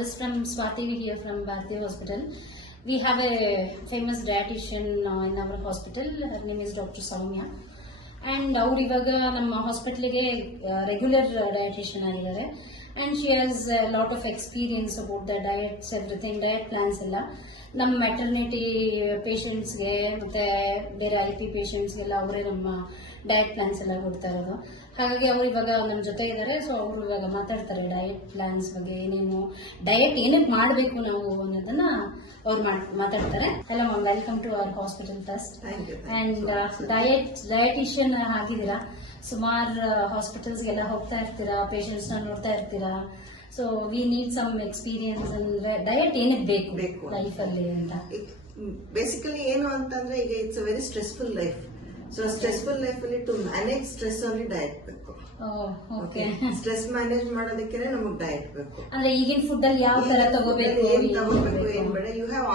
this is from Swati here from Bharati Hospital. We have a famous dietitian in our hospital. Her name is Dr. Soumya. And ಅವರು ಇವಾಗ ನಮ್ಮ ಹಾಸ್ಪಿಟಲ್ಗೆ regular dietitian ಆಗಿದ್ದಾರೆ. And she has a lot of experience about the diets, everything, diet plans ಎಲ್ಲ. ನಮ್ಮ maternity ಪೇಷಂಟ್ಸ್ಗೆ ಮತ್ತೆ ಬೇರೆ IP ಪೇಷಂಟ್ಸ್ಗೆಲ್ಲ ಅವರೇ ನಮ್ಮ ಡಯಟ್ ಪ್ಲಾನ್ಸ್ ಎಲ್ಲ ಕೊಡ್ತಾ ಇರೋದು. ಹಾಗಾಗಿ ಅವರು ಇವಾಗ ನಮ್ಮ ಜೊತೆ ಇದ್ದಾರೆ. ಸೊ ಅವರು ಇವಾಗ ಮಾತಾಡ್ತಾರೆ ಡಯಟ್ ಪ್ಲಾನ್ಸ್ ಬಗ್ಗೆ, ಏನೇನು ಡಯಟ್ ಏನಕ್ಕೆ ಮಾಡಬೇಕು ನಾವು ಅನ್ನೋದನ್ನ ಅವ್ರು ಮಾತಾಡ್ತಾರೆ. Hello ma'am, welcome to our hospital first. And dietician ಆಗಿದ್ದೀರಾ, ಸುಮಾರು ಹಾಸ್ಪಿಟಲ್ಸ್ಗೆಲ್ಲ ಹೋಗ್ತಾ ಇರ್ತೀರಾ, ಪೇಷಂಟ್ಸ್ ನ ನೋಡ್ತಾ ಇರ್ತೀರಾ. So we need some experience ಅಂದ್ರೆ ಡಯಟ್ ಏನಕ್ಕೆ ಬೇಕು ಲೈಫ್ ಅಲ್ಲಿ ಅಂತ. ಬೇಸಿಕಲಿ ಏನು ಅಂತಂದ್ರೆ ಈಗ it's a very stressful life. So stressful life ಅಲ್ಲಿ ಟು ಮ್ಯಾನೇಜ್ ಸ್ಟ್ರೆಸ್ ಅಲ್ಲಿ ಡಯಟ್ ಬೇಕು. ಸ್ಟ್ರೆಸ್ ಮ್ಯಾನೇಜ್ ಮಾಡೋದಕ್ಕೆ ನಮಗ್ ಡಯಟ್ ಬೇಕು. ಅಂದ್ರೆ ಈಗಿನ ಫುಡ್ ಅಲ್ಲಿ ಯಾವ ತರ ತಗೋಬೇಕು, ಏನ್ ತಗೋಬೇಕು, ಏನ್ ಬೇಡ. You have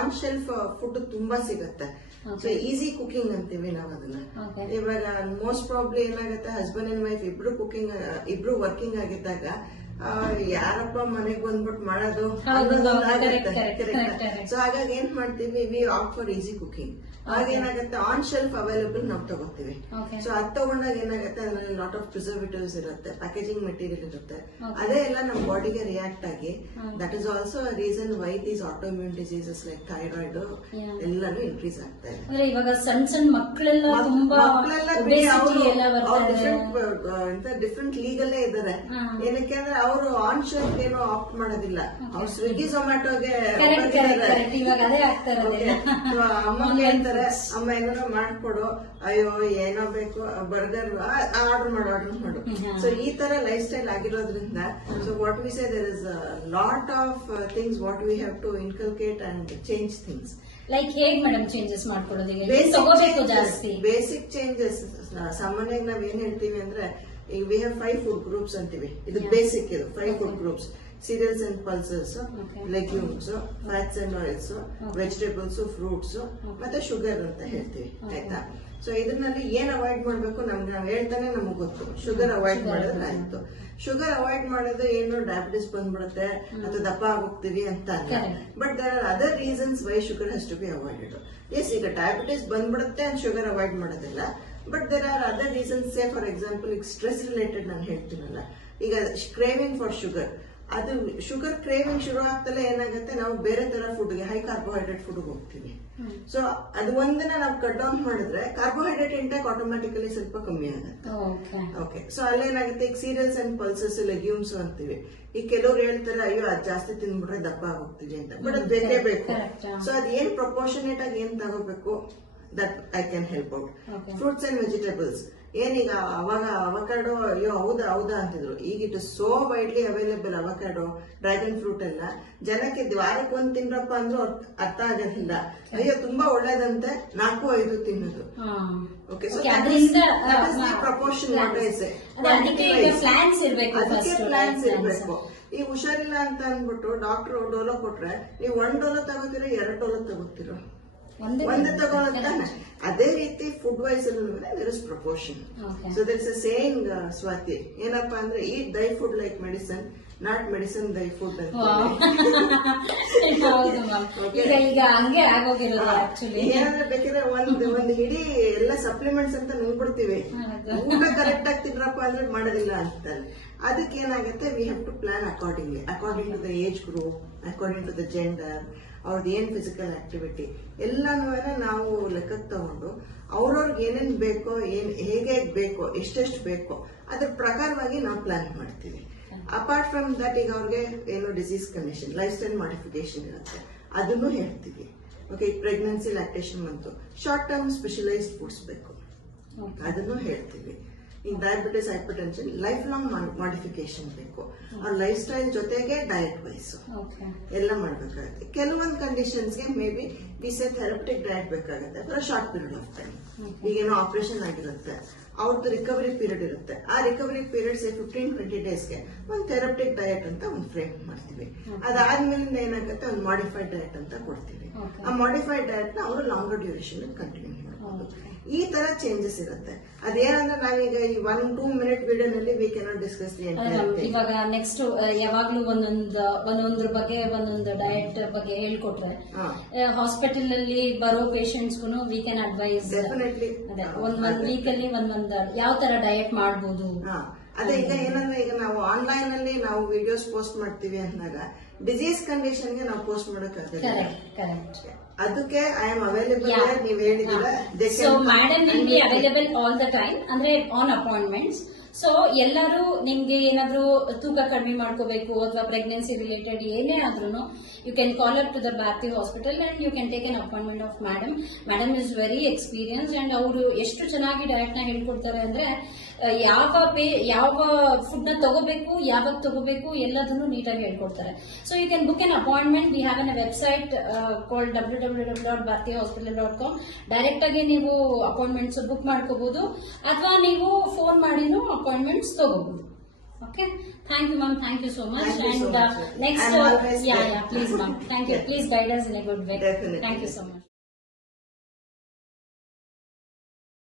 on shelf food ತುಂಬಾ ಸಿಗುತ್ತೆ. ಸೊ ಈಸಿ ಕುಕಿಂಗ್ ಅಂತೀವಿ ನಾವು ಅದನ್ನ. ಇವಾಗ ಮೋಸ್ಟ್ ಪ್ರಾಬ್ಲಿ ಏನಾಗುತ್ತೆ, ಹಸ್ಬೆಂಡ್ ಅಂಡ್ ವೈಫ್ ಇಬ್ರು ವರ್ಕಿಂಗ್ ಆಗಿದ್ದಾಗ ಯಾರಪ್ಪ ಮನೆಗ್ ಬಂದ್ಬಿಟ್ಟು ಮಾಡೋದು. ಸೊ ಹಾಗಾಗಿ ಏನ್ ಮಾಡ್ತೀವಿ, we opt for easy cooking. ಆಗ ಏನಾಗುತ್ತೆ, ಆನ್ ಶೆಲ್ಫ್ ಅವೈಲಬಲ್ ನಾವು ತಗೋತೀವಿ. ಸೊ ಅದ್ ತಗೊಂಡಾಗ ಏನಾಗುತ್ತೆ, ಅದ್ರಲ್ಲಿ ಲಾಟ್ ಆಫ್ ಪ್ರಿಸರ್ವೇಟಿವ್ಸ್ ಇರುತ್ತೆ, ಪ್ಯಾಕೇಜಿಂಗ್ ಮೆಟೀರಿಯಲ್ ಇರುತ್ತೆ. ಅದೇ ಎಲ್ಲ ನಮ್ಮ ಬಾಡಿಗೆ ರಿಯಾಕ್ಟ್ ಆಗಿ that is also reason why these autoimmune diseases like thyroid ಎಲ್ಲಾನು ಇನ್ಕ್ರೀಸ್ ಆಗ್ತಾ ಇದೆ. ಇವಾಗ ಸಣ್ಣ ಮಕ್ಕಳೆಲ್ಲ ಡಿಫ್ರೆಂಟ್ ಲೀಗಲ್ಲೇ ಇದ್ದಾರೆ. ಏನಕ್ಕೆ ಅಂದ್ರೆ ಅವರು ಆನ್ ಶೆಲ್ಫ್ ಏನೋ ಆಪ್ಟ್ ಮಾಡೋದಿಲ್ಲ. ಅವ್ರು ಸ್ವಿಗ್ಗಿ ಝೊಮ್ಯಾಟೋಗೆ ಅಮ್ಮಗೆ ಹೇಳ್ತಾರೆ, ಅಮ್ಮ ಏನಾರ ಮಾಡ್ಕೊಡು, ಅಯ್ಯೋ ಏನೋ ಬೇಕು ಬರ್ಗರ್ ಆರ್ಡರ್ ಮಾಡು. ಸೊ ಈ ತರ ಲೈಫ್ ಸ್ಟೈಲ್ ಆಗಿರೋದ್ರಿಂದ so what we say there is lot of things what we have to inculcate and change things. Like ಹೇಗ್ ಮೇಡಮ್ ಚೇಂಜಸ್ ಮಾಡ್ಕೊಳ್ಳೋದು? ಬೇಸಿಕ್ ಚೇಂಜಸ್ ಸಾಮಾನ್ಯವಾಗಿ ನಾವ್ ಏನ್ ಹೇಳ್ತೀವಿ ಅಂದ್ರೆ, ವಿ ಹ್ಯಾವ್ 5 ಫುಡ್ ಗ್ರೂಪ್ಸ್ ಅಂತೀವಿ. ಇದು ಬೇಸಿಕ್, ಇದು 5 food groups: cereals and pulses, legumes, fats and oils, vegetables, fruits, ಮತ್ತೆ ಶುಗರ್ ಅಂತ ಹೇಳ್ತೀವಿ. ಆಯ್ತಾ? ಸೊ ಇದರಲ್ಲಿ ಏನ್ ಅವಾಯ್ಡ್ ಮಾಡ್ಬೇಕು ನಮ್ಗೆ ನಾವ್ ಹೇಳ್ತಾನೆ ನಮಗ್ ಗೊತ್ತು. ಶುಗರ್ ಅವಾಯ್ಡ್ ಮಾಡಿದ್ರೆ ಆಯ್ತು. ಶುಗರ್ ಅವಾಯ್ಡ್ ಮಾಡೋದು ಏನು, ಡಯಾಬಿಟಿಸ್ ಬಂದ್ಬಿಡುತ್ತೆ ಅಥವಾ ದಪ್ಪ ಆಗೋಗ್ತೀವಿ ಅಂತ ಅಲ್ಲ. But there are other reasons why sugar has to be avoided. Yes, ಈಗ ಡಯಾಬಿಟಿಸ್ ಬಂದ್ಬಿಡುತ್ತೆ ಅಂತ ಶುಗರ್ ಅವಾಯ್ಡ್ ಮಾಡೋದಿಲ್ಲ. But there are other reasons. Say for example, ಈಗ ಸ್ಟ್ರೆಸ್ ರಿಲೇಟೆಡ್ ನಾನು ಹೇಳ್ತೀನಲ್ಲ, ಈಗ ಕ್ರೇವಿಂಗ್ ಫಾರ್ ಶುಗರ್, ಅದು ಶುಗರ್ ಕ್ರೇವಿಂಗ್ ಶುರು ಆಗ್ತಲೇ ಏನಾಗುತ್ತೆ, ನಾವು ಬೇರೆ ತರ ಫುಡ್ಗೆ, ಹೈ ಕಾರ್ಬೋಹೈಡ್ರೇಟ್ ಫುಡ್ಗೆ ಹೋಗ್ತೀವಿ. ಸೊ ಅದು ಒಂದನ್ನ ನಾವು ಕಟ್ ಡೌನ್ ಮಾಡಿದ್ರೆ ಕಾರ್ಬೋಹೈಡ್ರೇಟ್ ಇಂಟೇಕ್ ಆಟೋಮ್ಯಾಟಿಕಲಿ ಸ್ವಲ್ಪ ಕಮ್ಮಿ ಆಗುತ್ತೆ. ಓಕೆ, ಸೊ ಅಲ್ಲೇನಾಗುತ್ತೆ, ಈಗ ಸೀರಿಯಲ್ಸ್ ಅಂಡ್ ಪಲ್ಸಸ್, ಲೆಗ್ಯೂಮ್ಸ್ ಅಂತೀವಿ. ಈಗ ಕೆಲವ್ರು ಹೇಳ್ತಾರೆ, ಅಯ್ಯೋ ಅದ್ ಜಾಸ್ತಿ ತಿಂದ್ಬಿಟ್ರೆ ದಪ್ಪ ಆಗೋಗ್ತೀವಿ ಅಂತ. ಬಟ್ ಅದು ಬೇಕೇ ಬೇಕು. ಸೊ ಅದ್ ಏನ್ ಪ್ರಪೋರ್ಷನೇಟ್ ಆಗಿ ಏನ್ ತಗೋಬೇಕು, that I can help out. Fruits and vegetables, ಏನೀಗ ಅವಾಗ ಅವಕಾಡೋ, ಅಯ್ಯೋ ಹೌದಾ ಅಂತಿದ್ರು. ಈಗ it is so widely available. Avocado, dragon fruit ಎಲ್ಲ ಜನಕ್ಕೆ ವಾರಕ್ಕೆ ಒಂದ್ ತಿನ್ರಪ್ಪ ಅಂದ್ರೂ ಅರ್ಥ ಆಗೋದಿಲ್ಲ. ಅಯ್ಯೋ ತುಂಬಾ ಒಳ್ಳೇದಂತೆ 4-5 ತಿನ್ನೋದು. ಓಕೆ, ಸೊ ಪ್ರಪೋರ್ಷನ್ ಪ್ಲಾನ್ಸ್ ಇರ್ಬೇಕು. ಈ ಹುಷಾರಿಲ್ಲ ಅಂತ ಅಂದ್ಬಿಟ್ಟು ಡಾಕ್ಟರ್ ಡೋಲೋ ಕೊಟ್ರೆ ನೀವು 1 ಡೋಲೋ ತಗೋತೀರೋ 2 ಡೋಲೋ ತಗೋತೀರೋ? ಒಂದು ತಗೊಳ್ತಾನೆ. ಅದೇ ರೀತಿ food wise there is proportion. So there is a saying, Swathi, ಏನಪ್ಪಾ ಅಂದ್ರೆ, eat thy food like medicine, not medicine thy food ಅಂತ. ಏನಂದ್ರೆ ಬೇಕಿದ್ರೆ ಒಂದು ಹಿಡಿ ಎಲ್ಲ ಸಪ್ಲಿಮೆಂಟ್ಸ್ ಅಂತ ನುಂಗ್ಬಿಡ್ತೀವಿ, ಊಟ ಕರೆಕ್ಟ್ ಆಗಿ ತಿನ್ರಪ್ಪ ಅಂದ್ರೆ ಮಾಡೋದಿಲ್ಲ ಅಂತಾರೆ. ಅದಕ್ಕೆ ಏನಾಗುತ್ತೆ, we have to plan accordingly, according to the age group, according to the gender, ಅವ್ರದ್ದು ಏನ್ ಫಿಸಿಕಲ್ ಆಕ್ಟಿವಿಟಿ ಎಲ್ಲಾನು ನಾವು ಲೆಕ್ಕಕ್ಕೆ ತಗೊಂಡು ಅವ್ರವ್ರಿಗೆ ಏನೇನ್ ಬೇಕೋ, ಹೇಗೆ ಬೇಕೋ, ಎಷ್ಟೆಷ್ಟು ಬೇಕೋ ಅದ್ರ ಪ್ರಕಾರವಾಗಿ ನಾವು ಪ್ಲಾನ್ ಮಾಡ್ತೀವಿ. ಅಪಾರ್ಟ್ ಫ್ರಮ್ ದಟ್, ಈಗ ಅವ್ರಿಗೆ ಏನೋ disease condition, life style modification ಇರುತ್ತೆ, ಅದನ್ನು ಹೇಳ್ತೀವಿ. ಓಕೆ, ಪ್ರೆಗ್ನೆನ್ಸಿ, ಲ್ಯಾಕ್ಟೇಷನ್ ಬಂತು, ಶಾರ್ಟ್ ಟರ್ಮ್ ಸ್ಪೆಷಲೈಸ್ಡ್ ಫುಡ್ಸ್ ಬೇಕು, ಅದನ್ನು ಹೇಳ್ತೀವಿ. ಈಗ diabetes, hypertension, life long modification ಬೇಕು. ಅವ್ರ ಲೈಫ್ ಸ್ಟೈಲ್ ಜೊತೆಗೆ ಡಯಟ್ ವೈಸ್ ಎಲ್ಲ ಮಾಡ್ಬೇಕಾಗುತ್ತೆ. ಕೆಲವೊಂದು ಕಂಡೀಷನ್ಸ್ಗೆ may be we say therapeutic diet ಬೇಕಾಗುತ್ತೆ for short period of time. ಈಗೇನೋ ಆಪರೇಷನ್ ಆಗಿರುತ್ತೆ, ಅವ್ರದ್ದು ರಿಕವರಿ ಪೀರಿಯಡ್ ಇರುತ್ತೆ. ಆ ರಿಕವರಿ ಪೀರಿಯಡ್ಸ್ 15-20 ಡೇಸ್ಗೆ ಒಂದು ಥೆರಪ್ಟಿಕ್ ಡಯಟ್ ಅಂತ ಒಂದು ಫ್ರೇಮ್ ಮಾಡ್ತೀವಿ. ಅದಾದ್ಮೇಲೆ ಏನಾಗುತ್ತೆ, ಒಂದು ಮಾಡಿಫೈಡ್ ಡಯಟ್ ಅಂತ ಕೊಡ್ತೀವಿ. ಆ ಮಾಡಿಫೈಡ್ ಡಯಟ್ ನ ಅವರು ಲಾಂಗರ್ ಡ್ಯೂರೇಷನ್ ಕಂಟಿನ್ಯೂ ಮಾಡಬಹುದು. ಈ ತರ ಚೇಂಜಸ್ ಇರುತ್ತೆ. ಅದೇನಂದ್ರೆ ನಾವೀಗ ಈ 1-2 ಮಿನಿಟ್ ವಿಡಿಯೋನಲ್ಲಿ V cannot discuss the entire thing. ಇವಾಗ ನೆಕ್ಸ್ಟ್ ಯಾವಾಗ್ಲೂ ಒಂದೊಂದ್ರ ಬಗ್ಗೆ ಒಂದೊಂದು ಡಯಟ್ ಬಗ್ಗೆ ಹೇಳ್ಕೊಟ್ರೆ ಹಾಸ್ಪಿಟಲ್ ಅಲ್ಲಿ ಬರೋ patients we can advise definitely ಒಂದ್ ವೀಕ್ ಅಲ್ಲಿ ಒಂದೊಂದು ಯಾವ ತರ ಡಯಟ್ ಮಾಡಬಹುದು. ಅದೇ ಈಗ ಏನಂದ್ರೆ ಈಗ ನಾವು ಆನ್ಲೈನ್ ಅಲ್ಲಿ ನಾವು ವಿಡಿಯೋಸ್ ಪೋಸ್ಟ್ ಮಾಡ್ತೀವಿ ಅಂದಾಗ ಡಿಸೀಸ್ ಕಂಡೀಷನ್ ಗೆ ನಾವು ಪೋಸ್ಟ್ ಮಾಡೋಕ್ಕಾಗಲ್ಲ. ಅದಕ್ಕೆ ಐ ಆಮ್ ಅವೈಲೇಬಲ್. ನೀವು ಹೇಳಿದ್ರೆ so madam will be available all the time, ಅಂದ್ರೆ ಆನ್ ಅಪಾಯಿಂಟ್ಮೆಂಟ್ಸ್. ಸೊ ಎಲ್ಲರೂ ನಿಮ್ಗೆ ಏನಾದ್ರು ತೂಕ ಕಡಿಮೆ ಮಾಡ್ಕೋಬೇಕು ಅಥವಾ ಪ್ರೆಗ್ನೆನ್ಸಿ ರಿಲೇಟೆಡ್ ಏನೇ ಆದ್ರೂ you can call up to the Bharati hospital and you can take an appointment of madam. Madam is very experience and ಅವರು ಎಷ್ಟು ಚೆನ್ನಾಗಿ ಡಯಟ್ ನ ಹೇಳ್ಕೊಡ್ತಾರೆ ಅಂದ್ರೆ ಯಾವ ಫುಡ್ ನ ತಗೋಬೇಕು, ಯಾವಾಗ ತಗೋಬೇಕು ಎಲ್ಲದನ್ನು ನೀಟಾಗಿ ಹೇಳ್ಕೊಡ್ತಾರೆ. So you can book an appointment. We have an website called www.bhartihospital.com. Direct ಆಗಿ ನೀವು ಅಪಾಯಿಂಟ್ಮೆಂಟ್ಸ್ ಬುಕ್ ಮಾಡ್ಕೋಬಹುದು ಅಥವಾ ನೀವು ಫೋನ್ ಮಾಡಿನೂ ಅಪಾಯಿಂಟ್ಮೆಂಟ್ಸ್ ತಗೋಬಹುದು. Okay, thank you ma'am, thank you so much. And next, yeah, please ma'am, thank you. Please guide us in a good way. Definitely. Thank you so much.